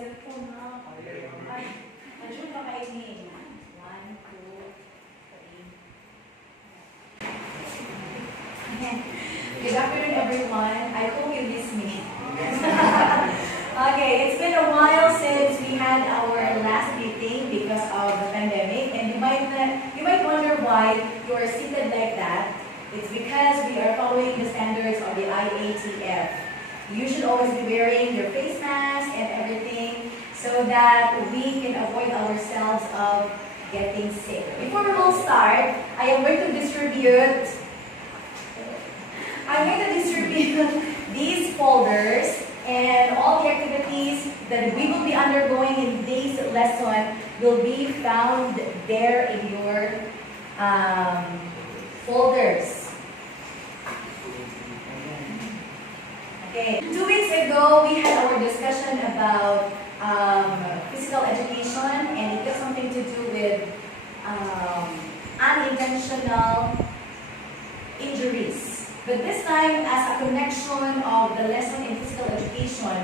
cellphone na. Ay, nandiyon pa kayo ni. 1, 2, 3. Good afternoon, everyone. I hope you miss me. Okay, it's been a while since we had our last meeting because of the pandemic, and you might wonder why you are seated like that. It's because we are following the standards of the IATF. You should always be wearing your face mask and everything so that we can avoid ourselves of getting sick. Before we will start, I am going to distribute these folders, and all the activities that we will be undergoing in today's lesson will be found there in your folders. Okay. 2 weeks ago, we had our discussion about physical education, and it has something to do with unintentional injuries. But this time, as a connection of the lesson in physical education,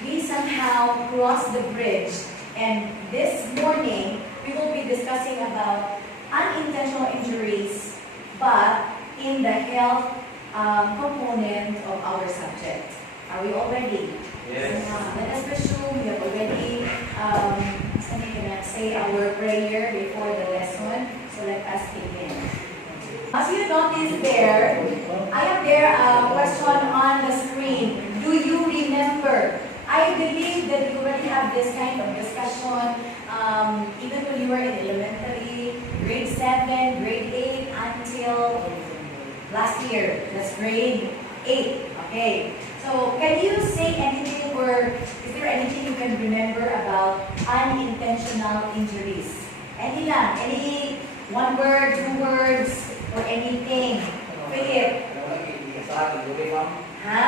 we somehow crossed the bridge. And this morning, we will be discussing about unintentional injuries, but in the health component of our subject. Are we all ready? Yes. Let us presume we have already say our prayer before the lesson. So let us begin. As you notice there, I have there a question on the screen. Do you remember? I believe that you already have this kind of discussion even when you were in elementary, grade 7, grade 8, until last year. That's grade 8. Okay. So can you say anything, or is there anything you can remember about unintentional injuries? Any lang? Any 1 word, 2 words, or anything? Philip? Ha?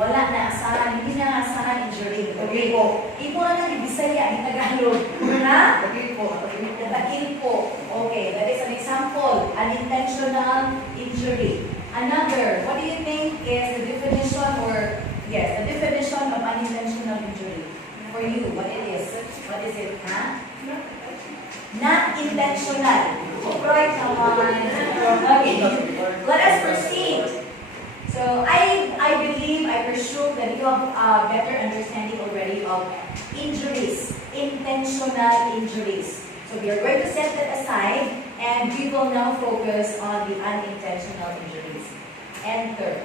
Wala na asahan. Hindi na asahan injury. Okay po. Ipo na lang yung Bisaya, yung Tagalog. Ha? Takilpo. Okay, that is an example. Unintentional injury. Another, what do you think is the definition, or yes, the definition of unintentional injury? For you, what it is? What is it? Huh? Not intentional. Right, come on. Okay, let us proceed. So I believe, I presume that you have a better understanding already of injuries, intentional injuries. So we are going to set that aside, and we will now focus on the unintentional injuries. Enter.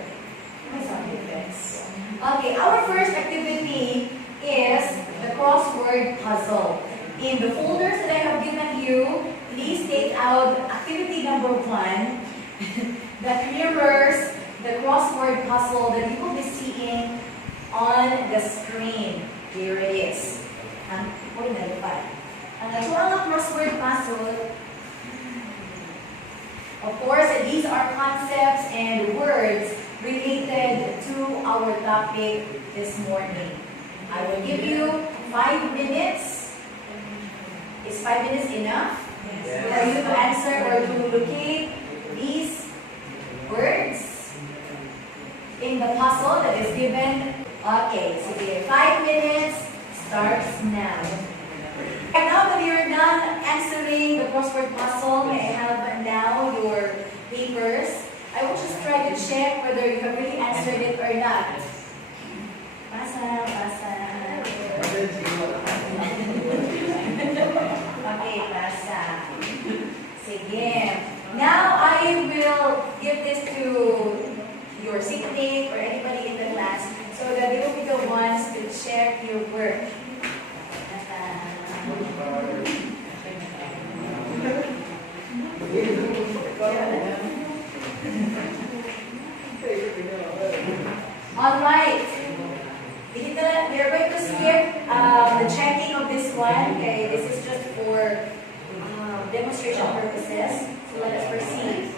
Okay, our first activity is the crossword puzzle. In the folders that I have given you, please take out activity number 1 that mirrors the crossword puzzle that you will be seeing on the screen. Here it is. Ang crossword puzzle, of course, these are concepts and words related to our topic this morning. I will give you 5 minutes. Is 5 minutes enough? Yes. For you to answer or to locate these words in the puzzle that is given? Okay, so 5 minutes starts now. And now that you're done answering the crossword puzzle, may I have now your papers? I will just try to check whether you have really answered it or not. Pasa. Okay, pasa. Sige. Now I will give this to your seatmate or anybody in the class so that they will be the ones to check your work. Alright. We are going to skip the checking of this one. Okay, this is just for demonstration purposes. So let us proceed.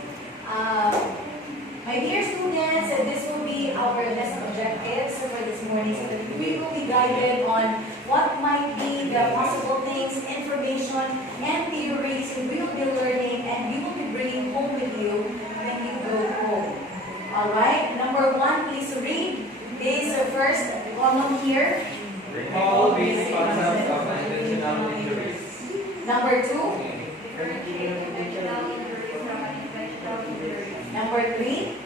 My dear students, this will be our lesson objectives for this morning, so that we will be guided on what might be the possible things, information, and theories we will be learning, and we will be bringing home with you when you go home. Alright, number 1, please read this first column here. Recall basic concepts of intentional injuries. Number 2. Number 3.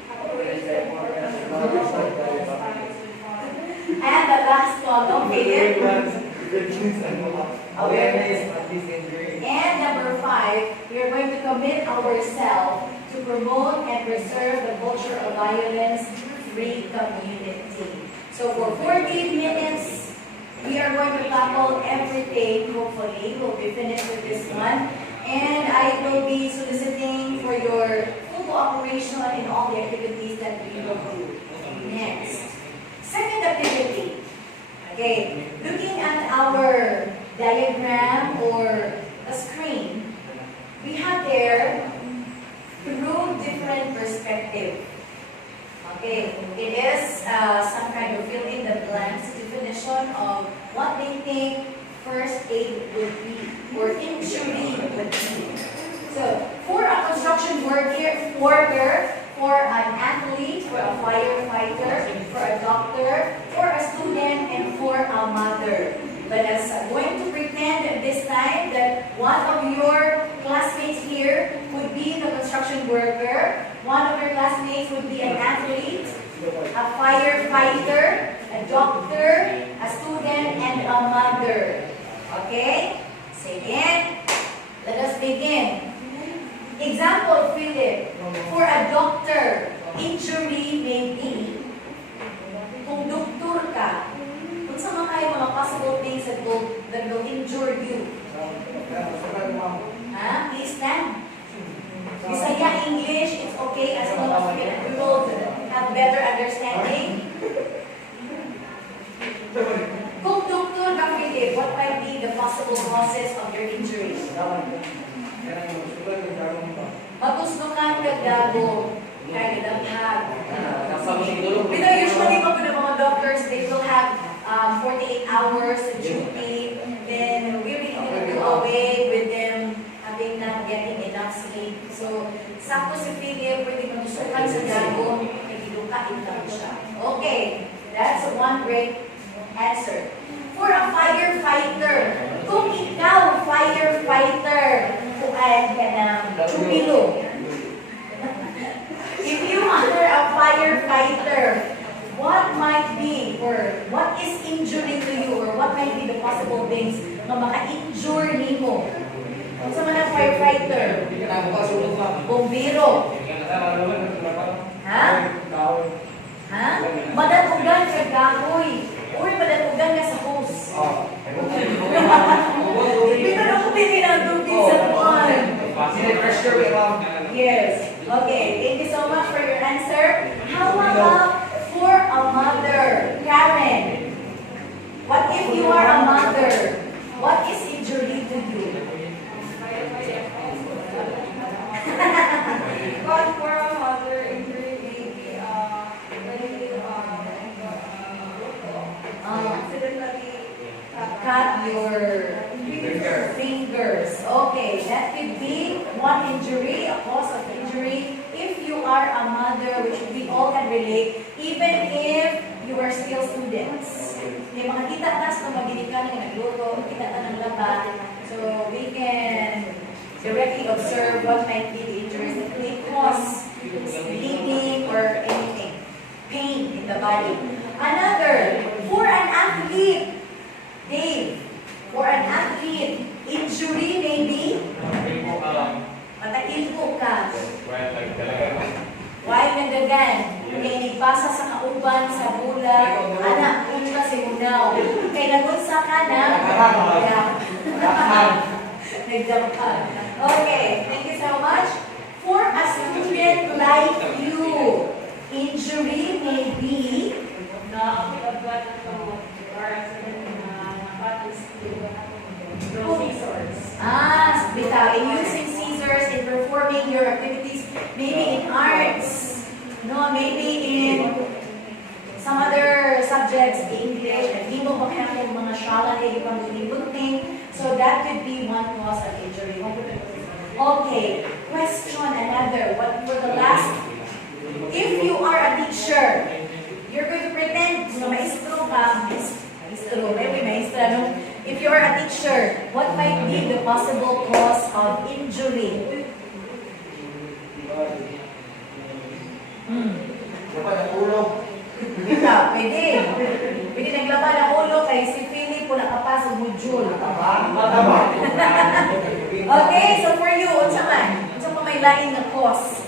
And the last column, Philip. Awareness of this injury. And number 5, we are going to commit ourselves to promote and preserve the culture of violence-free community. So for 40 minutes, we are going to tackle everything. Hopefully, we'll be finished with this one. And I will be soliciting for your full cooperation in all the activities that we will do. Next. Second activity. Okay, looking at our diagram or a screen, we have there through different perspective. Okay, it is some kind of fill in the blanks definition of what they think first aid would be or injury would be. So, for a construction worker, for an athlete, for a firefighter, for a doctor, for a student, and for a mother. Let us going to pretend this time that one of your classmates here would be the construction worker, one of your classmates would be an athlete, a firefighter, a doctor, a student, and a mother. Okay? Say again. Let us begin. Example, Philip. For a doctor, injury may be kung doktor ka, kung sa mga possible things that will injure you. Please stand. Bisaya English, it's okay as long as we will have better understanding. Kung doktor ka, Philip, what might be the possible causes of your injury? Matusnukan ka dago, kaya daghag. Usually, pag the mga doctors, they will have 48 hours of duty. Then, we really need to do away with them having not getting enough sleep. So, sakto si Philip, pwede matusukan sa dago, nagilukain lang siya. Okay, that's one great answer. For a firefighter, kung ikaw, firefighter, kuan ka ng chumilo. If you are a firefighter, what might be, or what is injuring to you, or what might be the possible things na maka-injure nimo? Kung sa mga firefighter, bombero, ha? Ha? Madatugan sa gahoy. Uy, madatugan ka sa hose. Dito na ko pininadubi sa buwan. Yes. Okay, thank you so much for your answer. How about for a mother? Karen, what if you are a mother? What is injury to you? But for a mother, injury may be when you accidentally Cut your fingers. Okay, that could be one injury, a cause of injury. If you are a mother, which we all can relate, even if you are still students. May mga kita tas na maginikan ng nagluto, kita na ng laban. So we can directly observe what might be the injuries that may cause bleeding or anything, pain in the body. Another, for an athlete, Dave, for an athlete, injury may be matakilpo ka. While nagdagan, kay nagpasa sa kauban, sa bulag, anak, punta si Munaw. Kay nagunsa ka na, nagdampan. Okay, thank you so much. For a student like you, injury may be in using scissors in performing your activities, maybe in arts, no, maybe in some other subjects, English, and hindi mo maghapon mga shala na ibang so that could be one cause of injury. Okay, question another. What for the last? If you are a teacher, you're going to break pretend na maestro ka, maestro, maybe maestra, no? If you are a teacher, what might be the possible cause of injury? Dapat ang ulo. Ika, pwede. Pwede naglaban ang ulo kay si Philip wala ka pa sa module. Okay, so for you, unsa man? Unsa pa may lain na cause?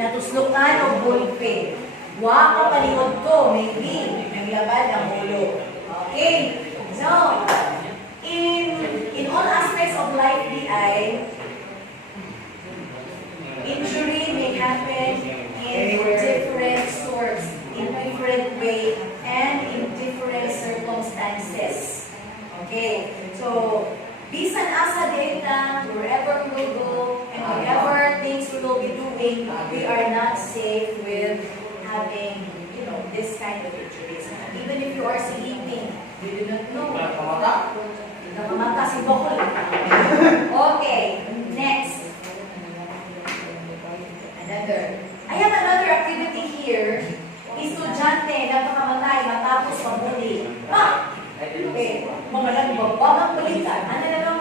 Natuslukan o bulpe. Wa ka paliwod ko, maybe. Naglabad ang ulo. Okay? So, in all aspects of life, DI, injury may happen in different sorts, in different way, and in different circumstances. Okay? So, bisan asa data, wherever we will go, and whatever things we will be doing, we are not safe with having, this kind of injuries. Even if you are sleeping, you do not know. Nakamata si Bokol. Okay, next. I have another activity here. Estudyante, nagpakamatay matapos pamuli. Okay, mga nagbabang ang balikan. Ano na lang?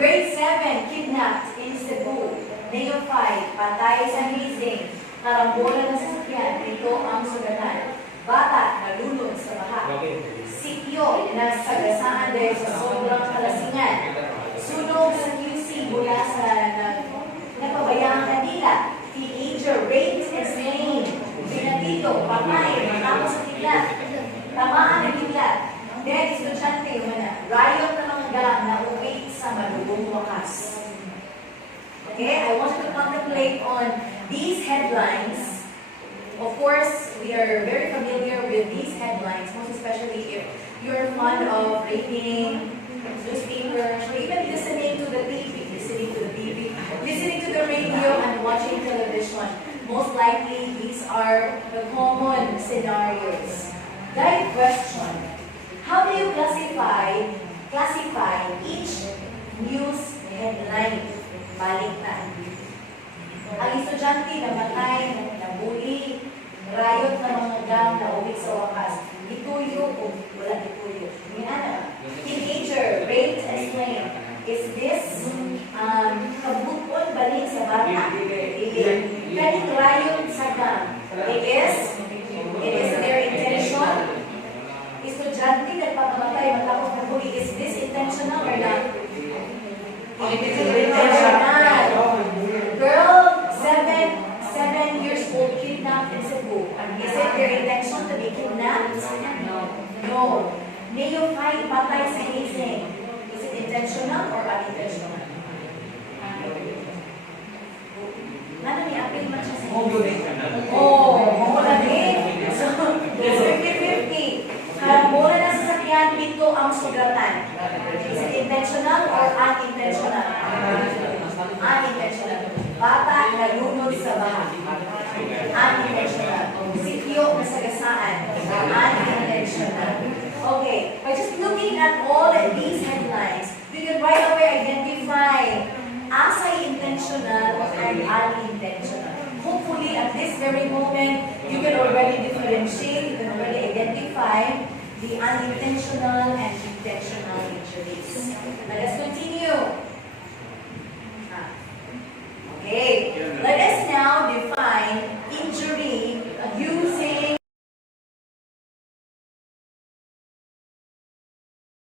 Grade 7, kidnapped in Cebu. Neophyte, patay sa hazing. Karambola ng sasakyan, ito ang sugatan. Bata, nalulog sa baha. Sityo, nasagasaan dahil sa sobrang kalasingan. Sunog sa QC mula sa napabayang kanila. Teenager, raped and slain. Pinatito, patay, matapos sa kidlat. Tamaan ng kidlat. Then, estudyante, riot na mga gang na uwi sa malubong wakas. Okay, I want you to contemplate on these headlines. Of course, we are very familiar with these headlines, most especially if you're fond of reading newspapers or even listening to the TV, listening to the radio and watching television. Most likely, these are the common scenarios. Guide question. How do you classify each news headline? Baliktad. Ang estudyante namatay, nabuli, riot na mga gang na uwi sa wakas. Ituyo o wala ituyo. Teenager, raped and slain. Is this kabukon balik sa bata? Kaning riot sa gang. It is their intention. Estudyante nagpakamatay matapos nabuli. Is this intentional or not? Intentional. Girl, 7 years old, kidnapped in Cebu. Is it their intention to be kidnapped? No. Neophyte, patay sa hazing. Is it intentional or unintentional? Nano ni apil man siya sa hazing? Mahulagin. So, it's 50-50. Karambola na sasakyan, pito ang sugatan. Is it intentional or unintentional? Unintentional. Bata nalunod sa baha. Unintentional. Sityo na sagasaan. Unintentional. Okay, by just looking at all these headlines, you can right away identify asa intentional and unintentional. Hopefully, at this very moment, you can already differentiate, you can already identify the unintentional and intentional injuries. Let us continue.